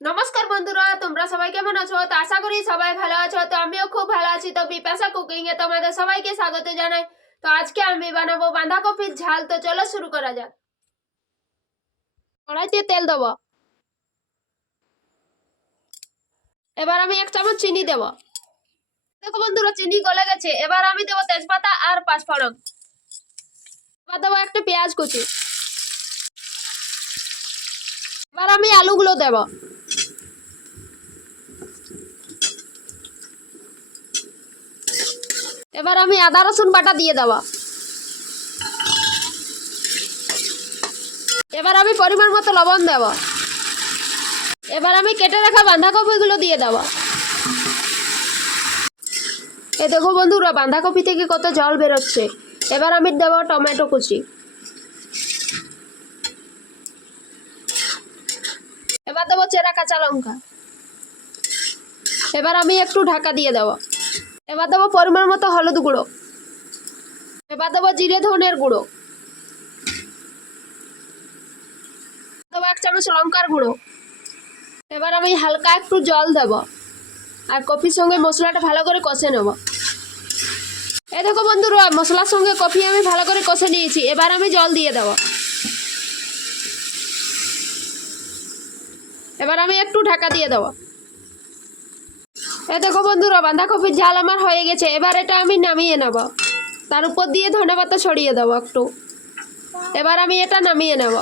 নমস্কার বন্ধুরা, তোমরা সবাই কেমন আছো? তো আশা করি সবাই ভালো আছো। তো আমিও খুব ভালো আছি। তো বিপাশা কুকিং এ তোমাদের সবাইকে স্বাগত জানাই। তো আজকে আমি বানাবো বাঁধাকপির ঝাল। তো চলো শুরু করা যাক। কড়াইতে তেল দেবো। এবার আমি 1 চামচ চিনি দেব। দেখো বন্ধুরা, চিনি গলে গেছে। এবার আমি দেবো তেজপাতা আর পাঁচফোড়ন। এবার দেবো একটা পেঁয়াজ কুচি। এবার আমি আলুগুলো দেব। এবার আমি আদা রসুন বাটা দিয়ে দেব। এবার আমি পরিমাণ মতো লবণ দেব। এবার আমি কেটে রাখা বাঁধাকপিগুলো দিয়ে দেব। এ দেখো বন্ধুরা, বাঁধাকপি থেকে কত জল বেরোচ্ছে। এবার আমি দেব টমেটো কুচি। এবার দেবো চেরা কাঁচা লঙ্কা। এবার আমি একটু ঢাকা দিয়ে দেব। এবার দেবো পরিমাণ মতো হলুদ গুঁড়ো। এবার দেবো জিরে ধনের গুঁড়ো। দেবো 1 চামচ লঙ্কার গুঁড়ো। এবার আমি হালকা একটু জল দেব আর কপির সঙ্গে মশলাটা ভালো করে কষে নেব। এই দেখো বন্ধুরা, মশলার সঙ্গে কফি আমি ভালো করে কষে নিয়েছি। এবার আমি জল দিয়ে দেব। এবার আমি একটু ঢাকা দিয়ে দেব। এই দেখো বন্ধুরা, বাঁধাকপির ঝাল আমার হয়ে গেছে। এবার এটা আমি নামিয়ে নেব। তার উপর দিয়ে ধনেপাতা ছড়িয়ে দেবো একটু। এবার আমি এটা নামিয়ে নেব।